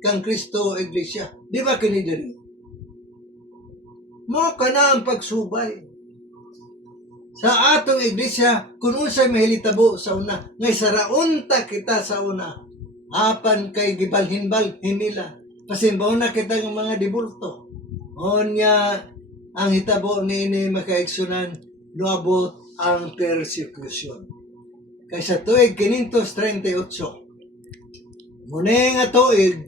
kang Kristo Iglesia. Di ba kinidiri? Mo ka na ang pagsubay. Sa atong iglesia, kung unsay mahilitabo sa una, ngay saraunta kita sa una, apan kay gibalhin-balhin nila. Pasimbaw na kita ng mga dibulto. O niya, ang hitabo ni ini makaigsunan, nuabot ang persecution. Kaysa tuig 538, muna nga tuig,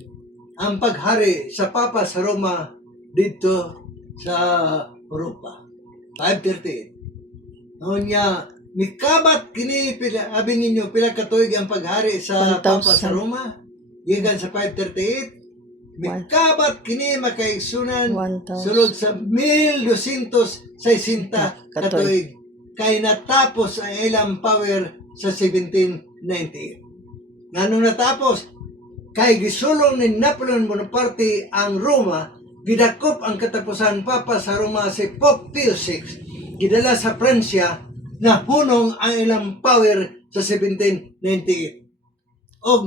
ang paghari sa Papa sa Roma dito sa Europa. 538. Noon niya, mikabat kini pila, abi ninyo, pila katuig ang paghari sa 1,000. Papa sa Roma. Gikan sa 538. Mikabat kini makaigsunan 1,000. sulod sa 1260 katuig. Kay natapos ang ilang power sa 1798. Ngano natapos? Kay gisulong ni Napoleon Bonaparte ang Roma, gidakop ang katapusan Papa sa Roma si Pope Pius VI. Gidala sa Pransya na hunong ang ilang power sa 1798. Og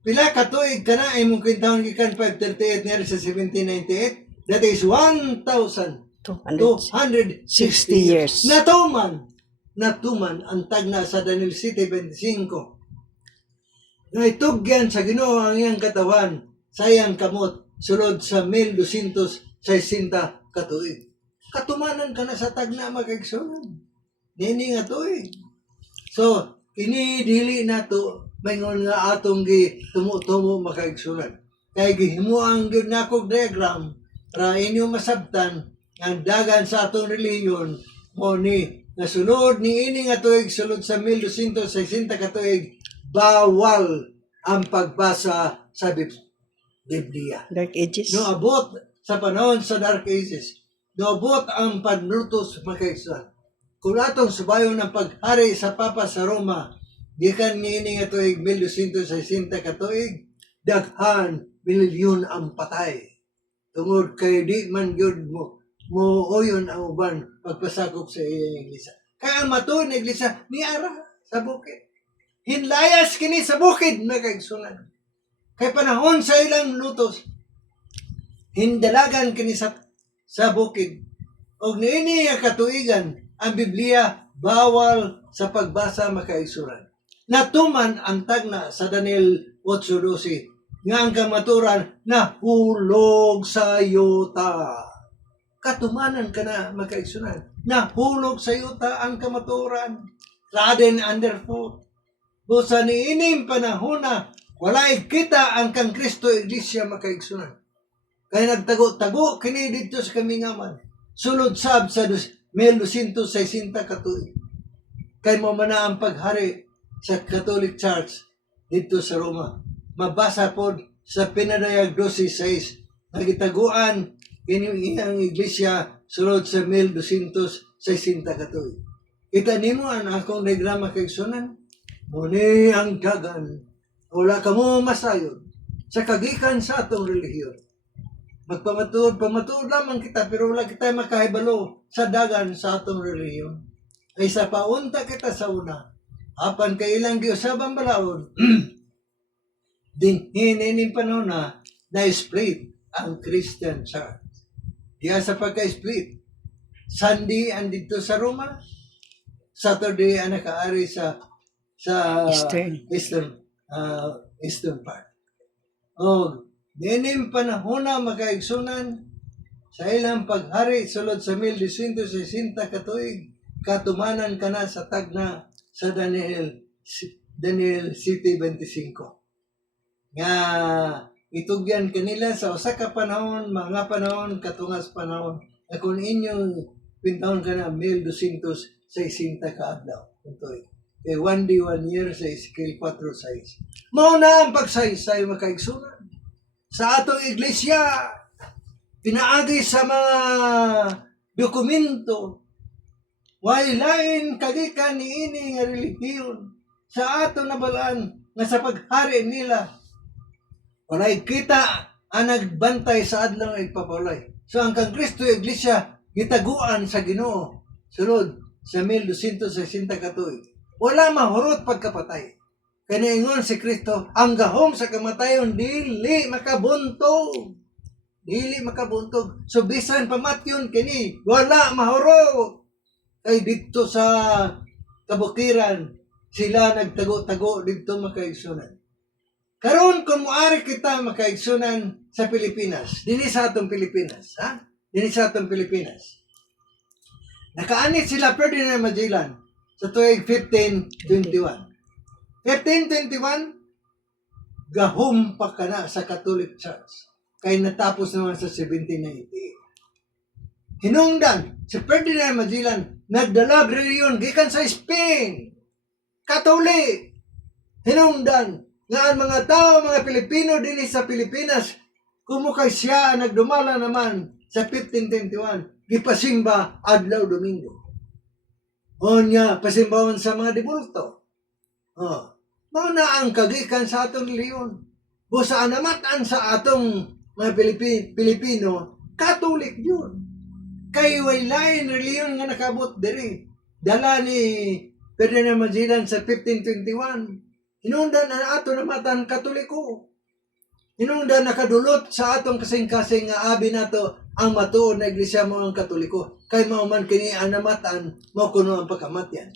pila ka tuig kana imong kwintahon gikan 538 ngari sa 1798, that is 1,260 years. Natuman ang tagna sa Daniel City 25. Naitugyan sa Ginoo ang iyang katawan, sayang kamot, sulod sa 1260 katuig. Katumanan ka na sa tagna makaigsunan. Nini nga tuig. So, kinidili na to, mayroon nga atong tumo-tumo makaigsunan. Kaya gihimuang gyud nako diagram para inyo masabtan ang dagan sa atong reliyon mo ni nasunod ni ini nga tuig sulod sa 1260 katuig, bawal ang pagbasa sa Biblia. Dark Ages. No abot sa panahon sa Dark Ages. No abot ang panlutos makaigsunan. Kung atong subayon ng paghari sa Papa sa Roma, gikan niini nga tuig 1260 katuig, daghan milyon ang patay. Tungod kay di man gyud mo uyon ang uban pagpasakop sa iyang iglesia. Kaya ang matuon na iglesia niara sa bukid. Hinlayas kini sa bukid nakaigsunan. Kay panahon sa ilang lutos, hindalagan kini sa bukid. Og niini nga katuigan, ang Biblia bawal sa pagbasa makaigsunan. Natuman ang tagna sa Daniel 8:12 nga ang kamaturan nahulog sa yuta. Katumanan ka na makaigsunan. Nahulog sa yuta ang kamaturan. Trodden underfoot. Busa ni ining panahon na walay kita ang kang Kristo Iglesia makaigsunan. Kaya nagtago-tago kini dito sa kamingaman. Sulod sab sa 1260 katuig. Kay mo man na ang paghari sa Catholic Church dito sa Roma. Mabasa po sa Pinadayag 12:6 nagitaguan kini ang iglesia sulod sa 1260 katuig. Kita nimo ang akong diagrama kay sunan. Muni ang dagan. Wala ka mo masayon sa kagikan sa atong relihiyon. Pamatud lamang kita, pero wala kita makahibalo sa dagan sa atong relihiyon. Ay sa paunta kita sa una, apan kailang giusabang balaod, din hinining panahon na na-split ang Christian Church. Diya sa pagka-split, Sunday andito sa Roma, Saturday ang nakaari sa Eastern part. O, dinim panahon na makaigsunan sa ilang paghari sulod sa 1260 katuig, katumanan ka na sa tagna sa Daniel City 25. Nga itugyan kanila sa usa ka panahon, mga panahon, katungas panahon, na kung inyong pintahon ka na 1260 kaadlaw. Ito kay 1 day, 1 year sa Ezekiel 4:6. Mao na ang pagsaysay makaigsunan sa atong iglesia. Pinaagi sa mga dokumento, wailain kagikan niini nga relihiyon sa aton nabalaan nga sa paghari nila walay kita ang nagbantay sa adlaw nga igpapalay. So ang kang Kristo iglesia gitaguan sa Ginoo sulod sa 1260 katuig. Wala mahurot pagkapatay. Kaniingon si Kristo, ang gahom sa kamatayon dili makabuntog. Dili makabuntog. So bisan pamatyon kini, wala mahuro. Kay dito sa kabukiran, sila nagtago-tago dito makaigsunan. Karon kung muari kita makaigsunan sa Pilipinas, dinhi sa atong Pilipinas, ha? Dinhi sa atong Pilipinas. Nakaanit sila Ferdinand Magellan sa tuig 1521. 1521, gahom pa ka na sa Catholic Church. Kaya natapos naman sa 1798. Hinungdan, si Ferdinand Magellan, nagdala reliyon gikan sa Spain. Catholic. Hinungdan, nga ang mga tao, mga Pilipino din sa Pilipinas, kumukay siya nagdumala naman sa 1521, gipasimba adlaw Domingo. O niya, pasimbawon sa mga dibulto. Mao na ang kagikan sa atong reliyon. Busa namatan sa atong mga Pilipino, Catholic yun. Kay waylain reliyon nga nakabot diri. Dala ni Ferdinand Magellan sa 1521. Hinungdan ang ato namatan Katoliko. Hinungdan nakadulot sa atong kasing-kasing nga abi nato ang matuod na iglesia mo ang Katoliko. Kay mauman kini ang namatan, mao kuno ang pagkamatyan.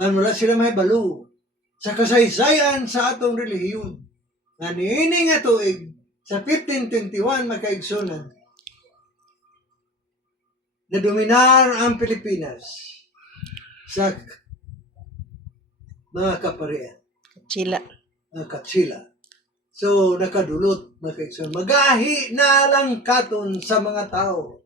Ano wala sila may balo sa kasaysayan sa atong relihiyon. Nga niini nga tuig, sa 1521 makaigsunan, na dominar ang Pilipinas sa mga kaparian. Chila. Katsila. So, nakadulot, makaigsunan. Magahi na lang katon sa mga tao.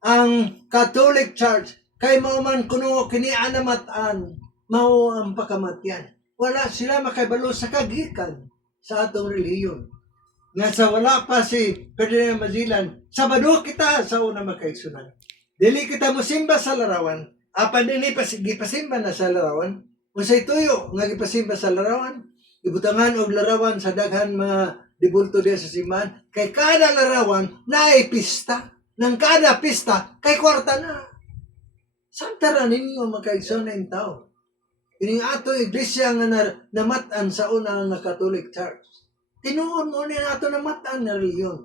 Ang Catholic Church, kay mauman kuno kini anamatan, mao ang pakamatyan. Wala sila makabalo sa kagikan sa atong relihiyon. Nga sa wala pa si Ferdinand Magellan, Sabado kita sa una makaigsunan. Dili kita mosimba sa larawan, apan din gipasimba na sa larawan, unsay tuyo nga gipasimba sa larawan, ibutangan og larawan sa daghan mga dibulto diya sa simbahan, kay kada larawan naay pista. Nang kada pista, kay kwarta na. Saan tara ninyo makaigsunan ng tao? Ining ato iglesia nga namatan sa una nga Catholic Church. Tinuon mo ni ato namatan na reliyon.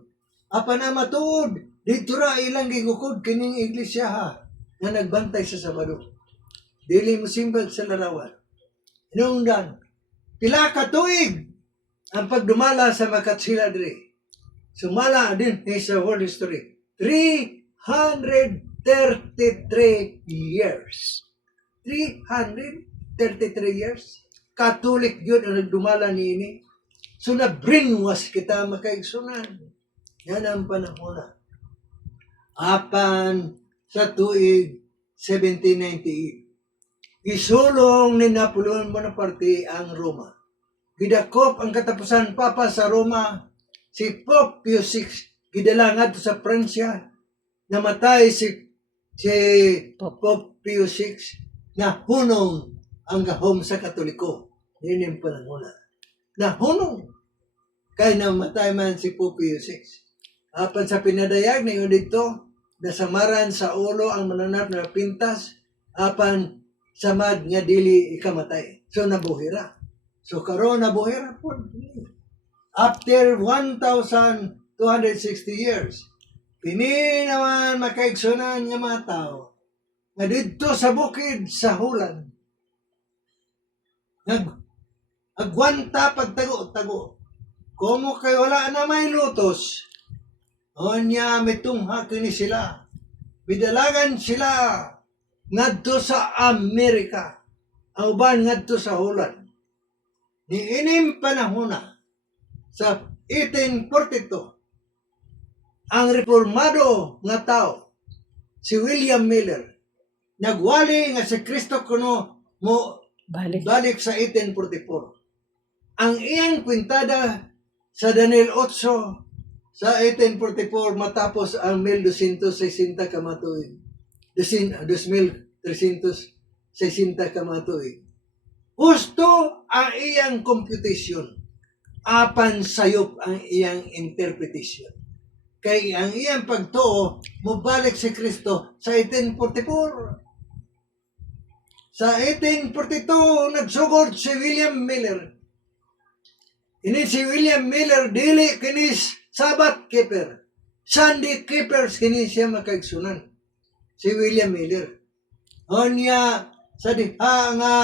Apa na matuod, dito ra ilang gigukod kining iglesia ha, nga nagbantay sa Sabado. Dili mo simbag sa larawan. Hinungdan, pila ka tuig ang pagdumala sa Makatsila diri. Sumala din sa world history. 333 years. 333 years. Catholic yun ang nagdumala niini. So na-brainwash kita makaigsunan. Yan ang panahon na. Apan sa tuig 1798. Isulong ni Napoleon Bonaparte ang Roma. Gidakop ang katapusan papa sa Roma. Si Pope Pius VI gidala ngadto sa Pransya. Namatay si Pope Pius VI na hunong ang gahom sa Katoliko. Yan yung panahon na. Nahunong. Kaya namatay man si Pope Pius VI. Apan sa pinadayag na yun dito, nasamaran sa ulo ang mananap na pintas, apan samad nga dili ikamatay. So nabuhira. So karon nabuhira po. After 1,260 years, kini naman makaigsunan nga mga tao nga dito sa bukid sa Hulan, agwanta pagtago-tago. Kumo kay wala na may lutos, o niya mitungha kini sila. Bidalagan sila ngadto sa Amerika. Ang uban ngadto sa Holland. Niinim panahon na sa 1842, ang reformado nga tao, si William Miller, nagwali nga si Kristo kuno mo balik sa 1844. Ang iyang kwintada sa Daniel 8 sa 1844 matapos ang 1260 kamatuig. 2360 kamatuig. Gusto ang iyang computation. Apan sayop ang iyang interpretation. Kay ang iyang pagtuo, mubalik si Kristo sa 1844. Sa 1842, nagsugod si William Miller. Ini si William Miller, dili kinis Sabbath keeper. Sunday keepers kini siya makaigsunan. Si William Miller. O niya, sa diha nga,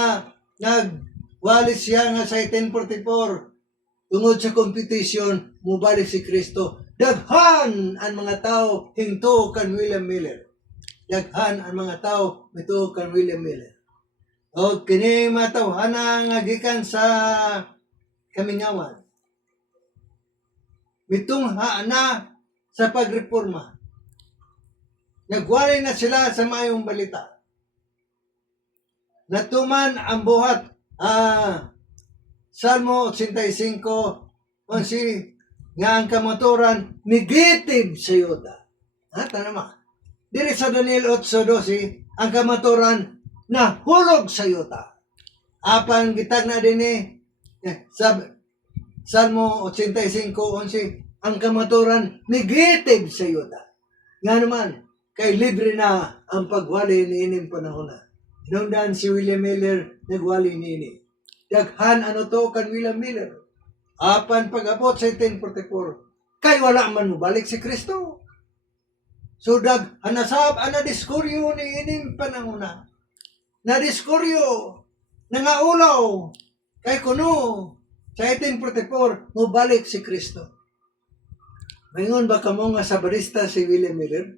nagwalis siya nga sa 1844, tungod sa competition, mubalik si Kristo. Daghan ang mga tao hinto kan William Miller. Daghan ang mga tao hinto kan William Miller. O kini matawhana nga gikan sa Kamingawan. Mitungha na sa pagreforma. Nagwali na sila sa mayong balita. Natuman ang buhat. Salmo 85, 11, nga ang kamaturan negative sa Yuda. Tanama. Diri sa Daniel 8:12, ang kamaturan nahulog sa Yuda. Apan gitag na din sa Salmo 85:11, ang kamaturan negative sa Yuda. Nga naman, kay libre na ang pagwali ni ining panahon na. Hinungdan si William Miller, nagwali ni ini. Daghan ano to kan William Miller. Apan pag-abot sa 1844, kay wala man mo balik si Kristo. So hanasab, diskuryo ni ining panahon na. Nadiskuryo, nangaulaw, kay kuno, sa 1844, mo balik si Kristo. Mayroon ba kamo nga sabarista si William Miller?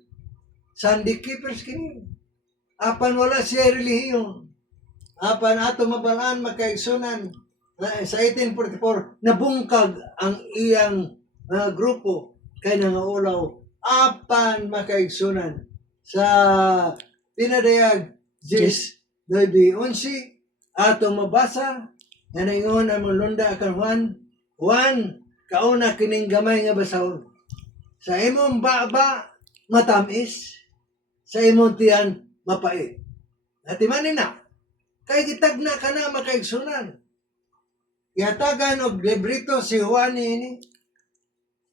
Sunday keepers kini. Apan wala siya relihiyon. Apan ato mabalaan makaigsunan sa 1844 nabungkag ang iyang grupo kay nangaulaw. Apan makaigsunan sa pinadayag 10:9-11 ato mabasa nga naingon ang mulunda akan Juan, kauna kining gamay nga basahon. Sa imong baba matamis, sa imong tiyan mapait. Natimanin na, kay gitagna ka na makaigsunan. Ihatagan og librito si Juan ini.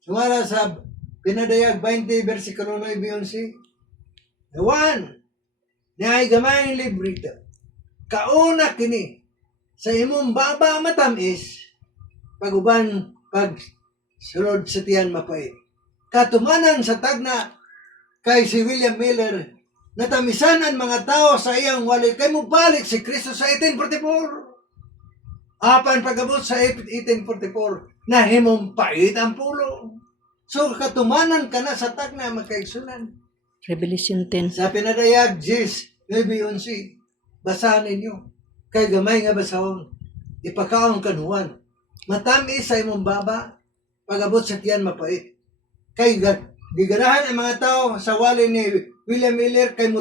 Sumara sa pinadayag 20 versikulo 9-11. Juan, niyay gamay librito. Kauna kini, sa imong baba matamis, pag-uban pag sulod sa tiyan mapait. Katumanan sa tagna kay si William Miller, natamisan ang mga tao sa iyang wali, kay mo balik si Kristo sa 1844. Apan pag-abot sa 1844, nahimong pait ang pulo. So katumanan ka na sa tagna magkaigsunan. Revelation 10. Sa pinadayag 10:11, basahan ninyo. Kay gamay nga basahon, ipakaon kanuan. Matamis sa imong baba, pag-abot sa tiyan mapait. Kay giganahan ang mga tao sa wali ni William Miller kay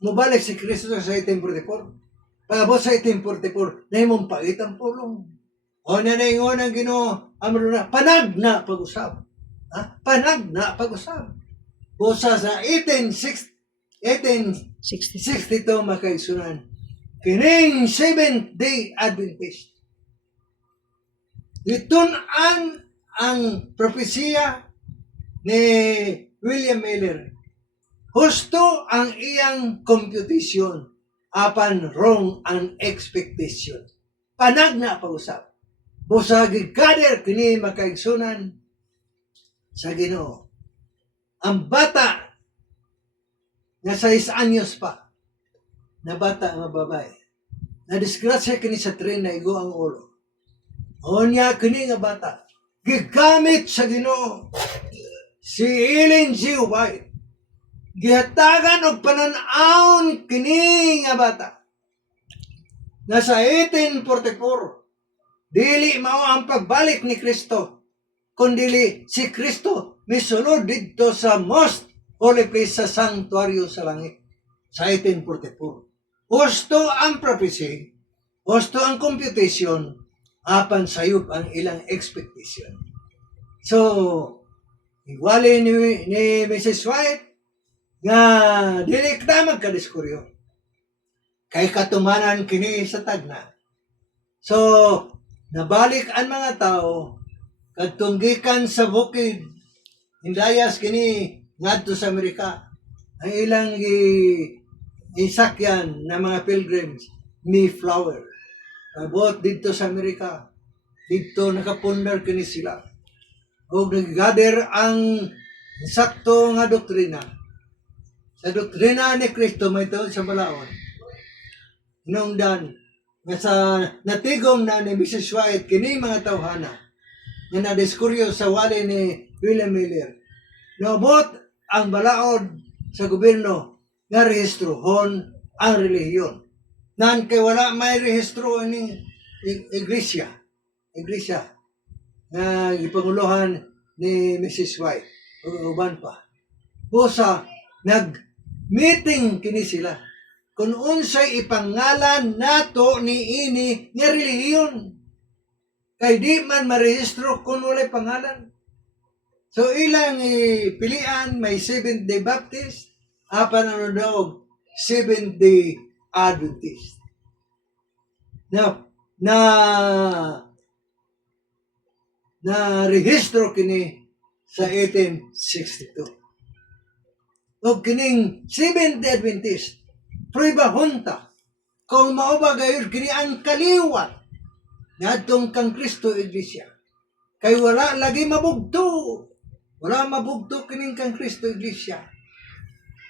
mubalik si Kristo sa 1844. Pag-abot sa 1844, nahimong pait ang pulong. O nanaingon ang Ginoo, amro na, panag na pag-usap. Panag na pag-usap. Busa sa 1862 makaigsunan. Kining Seventh-day Adventist. Litun-an ang propesya ni William Miller. Husto ang iyang computation, apan wrong ang expectation. Panag na pag-usap. Busa gikader kini makaigsunan sa Ginoo. Ang bata nga 6 anyos pa, na bata nga babae, na disgrasya kini sa tren na igo ang ulo. O niya kini nga bata, gigamit sa Ginoo si Ellen G. White. Gihatagan og panan-awon kini nga bata. Na sa 1844, dili mao ang pagbalik ni Kristo, kundili si Kristo misulod didto sa most holy place sa sanctuaryo sa langit sa 1844. Husto ang prophecy, husto ang computation, apan sayop ang ilang expectation. So, iwali ni Mrs. White nga dili ka magkadiskuryo. Kay katumanan kini sa tagna. So, nabalik ang mga tao kadtunggikan sa bukid. Hindayas kini ngadto sa Amerika. Ang ilang isakyan na mga pilgrims Mayflower. Abot dito sa Amerika. Dito nakapundar kini sila. O nag-gather ang sakto nga doktrina. Sa doktrina ni Kristo may tuon sa balaod. Hinungdan nga sa natigom na ni Mrs. White kini mga tawhana nga nadiskuryo sa wali ni William Miller. Naabot ang balaod sa gobyerno nga rehistrohon ang relihiyon. Nan kay wala may rehistro ni iglesia nga gipanguluhan ni Mrs. White o uban pa. Busa nag-meeting kini sila kung unsay ipangalan nato ni ini nga relihiyon. Kay di man marehistro kung walay pangalan. So ilang pilian, may Seventh-day Baptist, apan ano daw, Seventh-day Adventist. Na rehistro kini sa 1862. O kining Seventh-day Adventist, prueba hunta, kung mauba gayud kini ang kaliwat ngadtong kang Kristo Iglesia. Kay wala lagi mabugto. Wala mabugto kining kang Kristo Iglesia.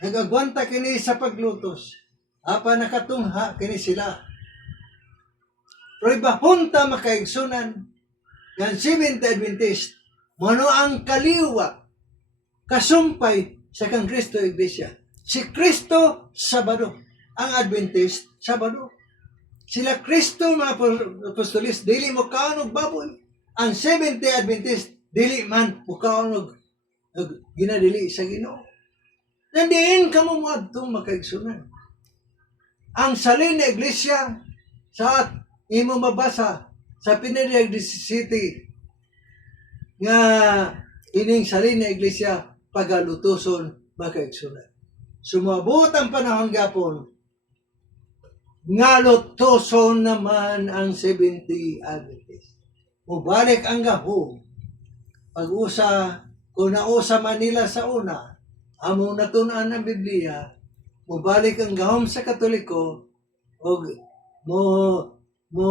Nagagwanta kini sa paglutos. Apa nakatungha kini sila. Prueba hunta makaigsunan ng Seventh-day Adventist mano ang kaliwat kasumpay sa kang Kristo Iglesia. Si Kristo Sabado. Ang Adventist, Sabado. Sila Kristo, mga apostolis, dili mo kaunog baboy. Ang Seventh-day Adventist, dili man mo kaunog ginadili sa Ginoo. Nandiin ka mo mga itong makaigsunan. Ang salin na iglesia, sa imo mabasa sa Pinedeg City, nga ining salin na iglesia, pagalutuson makaigsunan. Sumabot ang panahon gapon, nga lutuson naman ang Seventh-day Adventist. Mubalik ang gahom. Pag-usa, kung nausa Manila sa una, among natunan ang Biblia, mubalik ang gahom sa Katoliko, o mo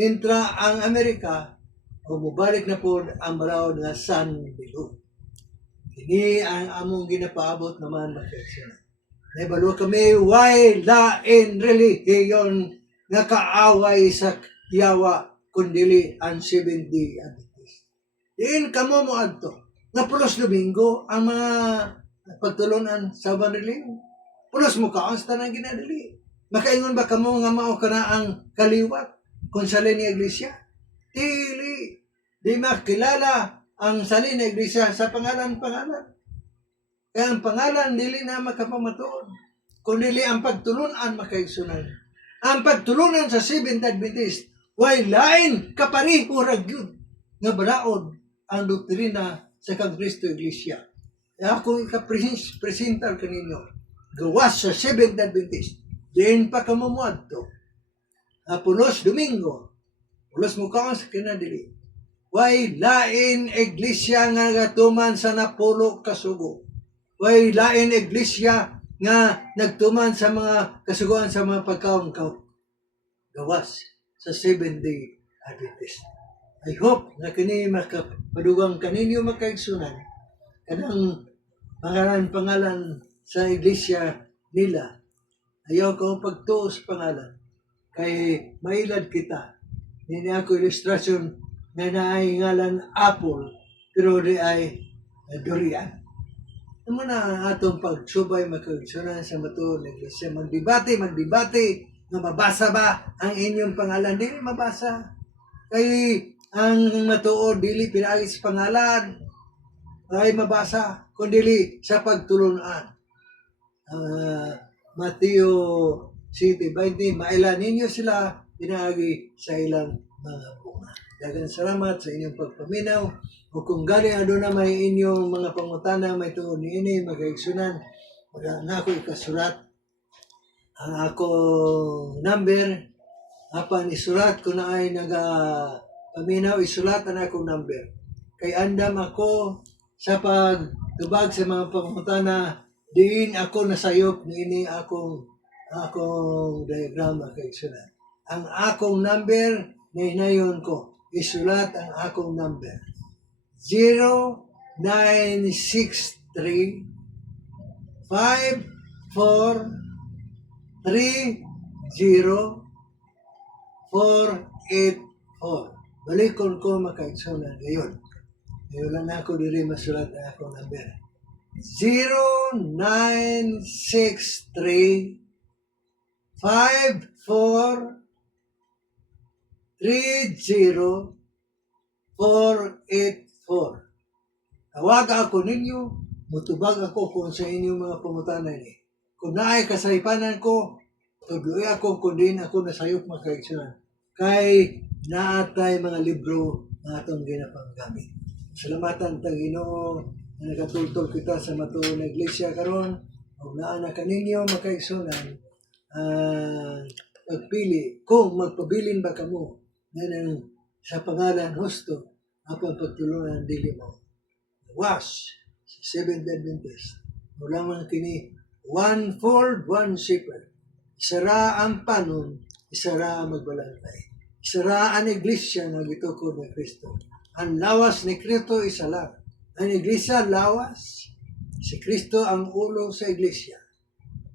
intra ang Amerika, o mubalik na po ang balaod nga San Bilog. Kini ang among ginapaabot naman makaigsunan. Naibalo kami, why lain relihiyon nga kaaway sa yawa kundili ang Seventh-day Adventist. Diin kamo mo adto. Nga pulos Domingo ang mga pagtulunan sa baniliyon. Pulos mo kaon sa tanang ginadili. Makaingon ba kamo nga mao kana ang kaliwat kung salin ni iglesia? Dili. Di makilala ang salin ni iglesia sa pangalan-pangalan. Kaya ang pangalan, dili na makapamatuon. Kundi ang pagtulunan makaigsunan. Ang pagtulunan sa Seventh-day Adventist, way lain kapariho ragyod nga balaod ang doktrina sa kang Kristo Iglesia. Kaya ako ikapresentar kaninyo, gawas sa Seventh-day Adventist, diin pa kamumuad to. Pulos Domingo, pulos mukaan sa kinadili. Way lain iglesia nga gatuman sa napulo kasugo. Way lain iglesia nga nagtuman sa mga kasuguan sa mga pagkaon-kaon. Gawas sa Seventh-day Adventist. I hope na kini makapadugang kaninyo makaigsunan kanang pangalan sa iglesia nila. Ayaw ko pagtuo sa pangalan. Kay mailad kita. Nini ako ilustrasyon na naay ngalan apple pero di ay durian. Amo na atong pagsubay makaigsunan sa matuon ng iglesia. Magdebate, nga mabasa ba ang inyong pangalan? Dili mabasa. Kay ang matuod, dili pinaagi sa pangalan. Ay mabasa, kundi sa pagtulunan. Mateo City, 20, mailan ninyo sila pinaagi sa ilang mga bunga. Daghang salamat sa inyong pagpaminaw. O kung galing na may inyong mga pangutana, may tuon niini, magaigsunan, wala na ako ikasulat. Ang akong number, apan isulat ko na ay paminaw, isulat ang akong number. Kay andam ako sa pagtubag sa mga pangutana, diin ako nasayop niini akong akong diagrama kay sulat. Ang akong number na hinayon ko, isulat ang akong number. 0963 5430 484. Balikon ko makaigsunan ngayon. Ngayon lang ako dili masulat ang akong number. 0963 5430 484. Tawag ako ninyo, mutubag ako kung sa inyong mga pangutanan ni. Kung naay kasaypanan ko, tudloy ako kung din ako nasayop makaigsunan. Kay naatay mga libro na atong ginapanggamit. Salamatan tang Ginoo na nagatultol kita sa matuon na iglesia karon ug naa na kaninyo makaigsunan pagpili kung magpabilin ba kamo na sa pangalan husto apan pagtulungan dili mo was sa Seventh Adventist wala man kini one fold, one shepherd. Isara ang panon, isara ang magbalantay. Isara ang iglesia nga gitukod ni Kristo. Ang lawas ni Kristo isa lang. Ang iglesia lawas, si Kristo ang ulo sa iglesia.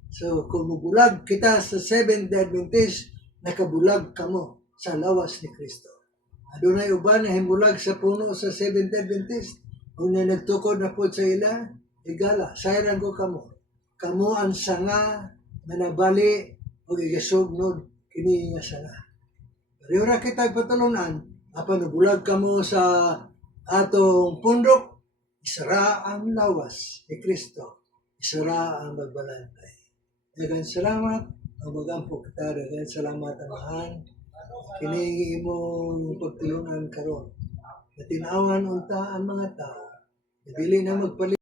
So kung mubulag kita sa Seventh Adventist, nakabulag kamo sa lawas ni Kristo. Adunay uban na himbulag sa puno sa Seventh Adventist. Kung na nagtukod na po sa ila, igala, sayran ko kamo. Kamo ang sanga na nabali o igasugnod kini nga sanga. Pero ra kita patulunan, apan nabulag kamo sa atong pundok, isara ang lawas ni Kristo, isara ang magbalantay. Daghang salamat, ang magampo kita, daghang salamat amahan, kini imong pagtulunan karon. Natinawan unta ang mga tao, nabili na magpalit